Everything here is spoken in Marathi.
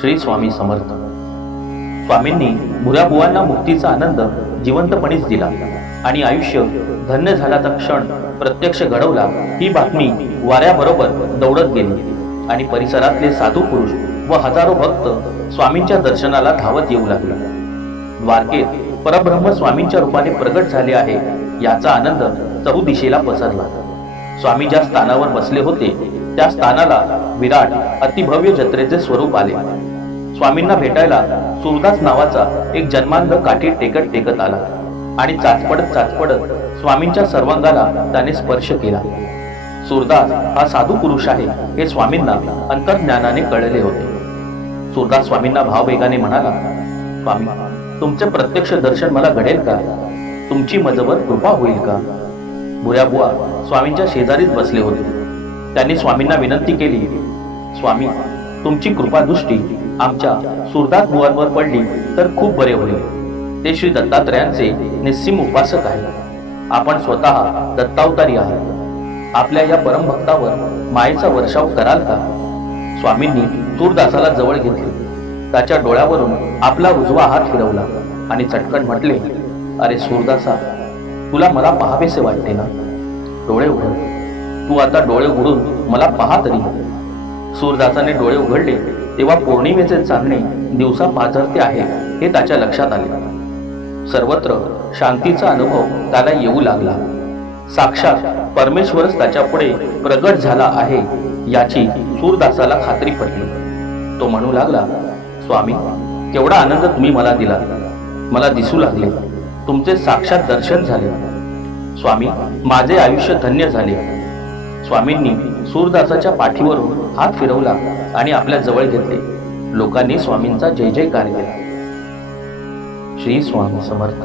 श्री स्वामी समर्थ. स्वामींनी भुऱ्याबुवांना मुक्तीचा आनंद जिवंतपणीच दिला आणि आयुष्य धन्य झाल्याचा क्षण प्रत्यक्ष घडवला. ही बातमी वाऱ्याबरोबर दौडत गेली आणि परिसरातले साधू पुरुष व हजारो भक्त स्वामींच्या दर्शनाला धावत येऊ लागले. द्वारकेत परब्रह्म स्वामींच्या रूपाने प्रगट झाले आहे याचा आनंद चहूदिशेला पसरला. स्वामी ज्या स्थानावर बसले होते त्या स्थानाला विराट अतिभव्य जत्रेचे स्वरूप आले. स्वामींना भेटायला सूरदास नावाचा एक जन्मांध काठी टेकत टेकत आला आणि चाचपडत स्वामींच्या सर्वांगाला त्याने स्पर्श केला. सूरदास हा साधू पुरुष आहे हे स्वामींना अंतर्ज्ञानाने कळले होते. सूरदास स्वामींना भाववेगाने म्हणाला, स्वामी, तुमचे प्रत्यक्ष दर्शन मला घडेल का? तुमची मजवर कृपा होईल का? भुऱ्याबुवा स्वामींच्या शेजारीच बसले होते. त्यांनी स्वामींना विनंती केली, स्वामी, तुमची कृपादृष्टी आमच्या सूरदास बुवांवर पडली तर खूप बरे होईल. ते श्री दत्तात्रयांचे निस्सीम उपासक आहेत. आपण स्वतः दत्तावतारी आहात. आपल्या या परमभक्तावर मायेचा वर्षाव कराल का? स्वामींनी सूरदासाला जवळ घेतले. त्याच्या डोळ्यावरून आपला उजवा हात फिरवला आणि चटकन म्हटले, अरे सूरदासा, तुला मला पाहावेसे वाटते ना? डोळे उघड. तू आता डोळे उघडून मला पहा तरी. सूरदासाने डोळे उघडले तेव्हा पौर्णिमेचे चांदणे दिवसा पाझरते आहे हे त्याच्या लक्षात आले. सर्वत्र शांतीचा अनुभव त्याला येऊ लागला. साक्षात परमेश्वरच त्याच्या पुढे प्रगट झाला आहे याची सूरदासाला खात्री पटली. तो म्हणू लागला, स्वामी, केवढा आनंद तुम्ही मला दिला. मला दिसू लागले, तुमचे साक्षात दर्शन झाले. स्वामी, माझे आयुष्य धन्य झाले. स्वामींनी सूरदासाच्या पाठीवरून हात फिरवला आणि आपल्या जवळ घेतले. लोकांनी स्वामींचा जय जयकार केला. श्री स्वामी समर्थ.